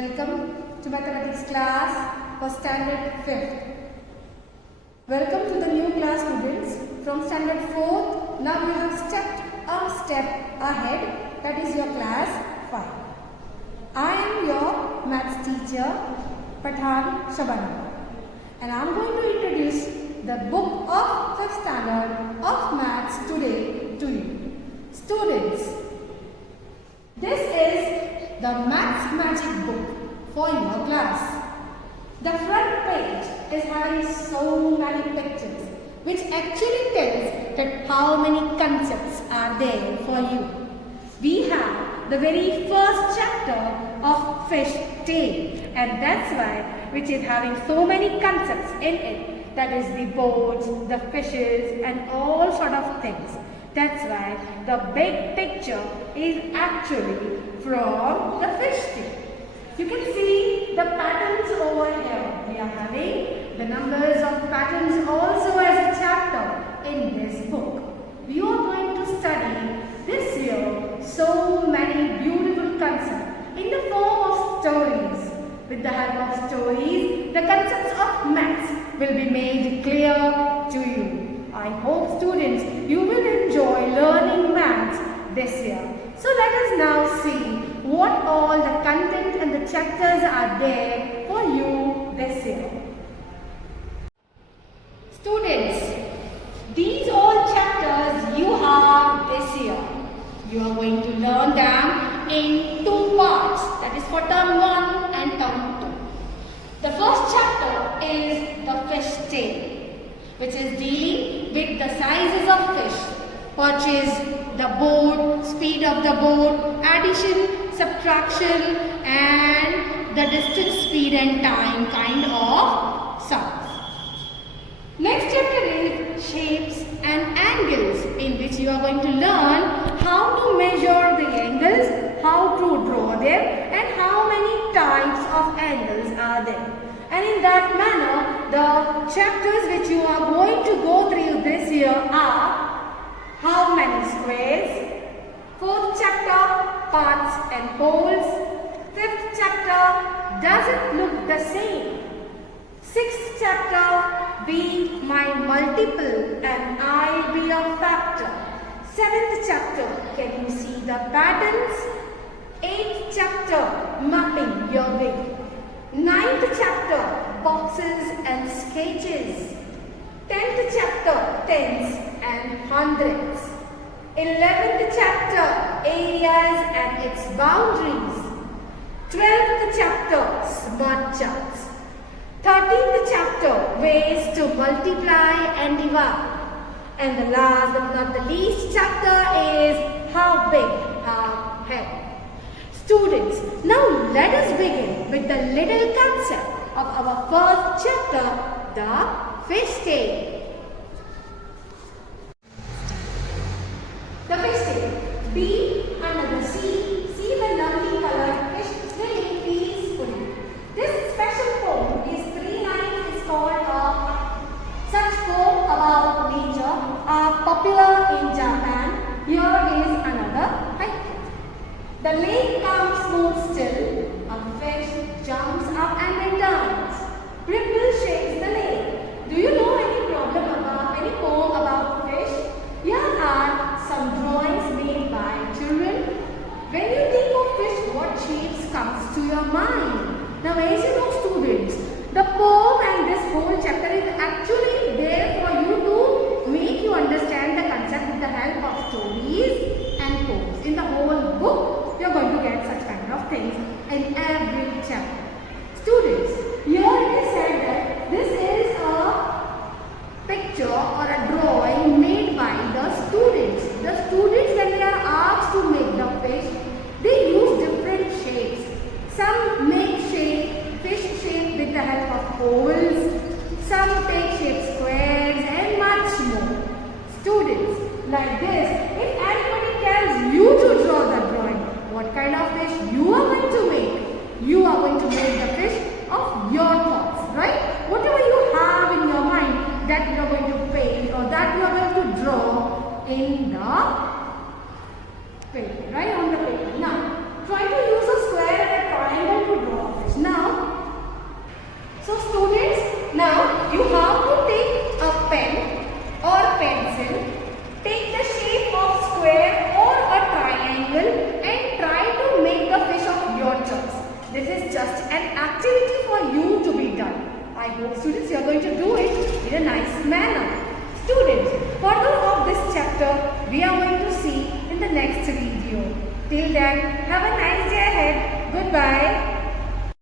Welcome to mathematics class for standard 5th. Welcome to the new class students from standard 4th. Now you have stepped a step ahead, that is your class 5. I am your maths teacher Part-1 and I am going to introduce the book of 5th standard of maths today to you. Students, this is the Maths Magic book for your class. The front page is having so many pictures which actually tells that how many concepts are there for you. We have the very first chapter of fish tail, and that's why which is having so many concepts in it, that is the boats, the fishes and all sort of things. That's why the big picture is actually from the fish tail. You can see the patterns over here. We are having the numbers of patterns also as a chapter in this book. We are going to study this year so many beautiful concepts in the form of stories. With the help of stories, the concepts of maths will be made clear to you. I hope students you will enjoy learning maths this year. So let us now see what all the content and the chapters are there for you this year. Students, these all chapters you have this year. You are going to learn them in two parts, that is for term 1 and term 2. The first chapter is the fish tail, which is dealing with the sizes of fish, purchase, the boat, speed of the boat, addition, subtraction and the distance, speed and time kind of sums. Next chapter is shapes and angles, in which you are going to learn how to measure the angles, how to draw them and how many types of angles are there. And in that manner, the chapters which you are going to go through this year are how many squares, 4th chapter, parts and wholes, 5th chapter, does it look the same, 6th chapter, be my multiple and I be a factor, 7th chapter, can you see the patterns, 8th chapter, mapping your way, 9th chapter, boxes and sketches, 10th chapter, tens and hundreds, 11th chapter, areas and its boundaries, 12th chapter, smart charts, 13th chapter, ways to multiply and divide, and the last but not the least chapter is how big our head. Students, now let us begin with the little concept of our first chapter, the fish tail. The fish tail. Be under the sea, see the lovely colored fish swimming peacefully. This special poem is 3 lines, is called Such Poem About Nature are popular in Japan. Here is another haiku. The lake comes smooth still, a fish jumps up and then downs. Ripple shakes the lake. Do you know any poem about fish? Here are some drawings made by children. When you think of fish, what shapes comes to your mind? Now as you know students, the poem and this whole chapter is actually there for you to make you understand the concept with the help of stories and poems. In the whole book, you are going to get such kind of things in every chapter. Students, here it is said that this is a picture or a drawing made by the students. The students, when they are asked to make the fish, they use different shapes. Some make fish shape with the help of holes, some take shape squares and much more. Students, like this, if anybody tells you to draw the drawing, what kind of fish you are going to make? You This is just an activity for you to be done. I hope students you are going to do it in a nice manner. Students, further of this chapter we are going to see in the next video. Till then, have a nice day ahead. Goodbye.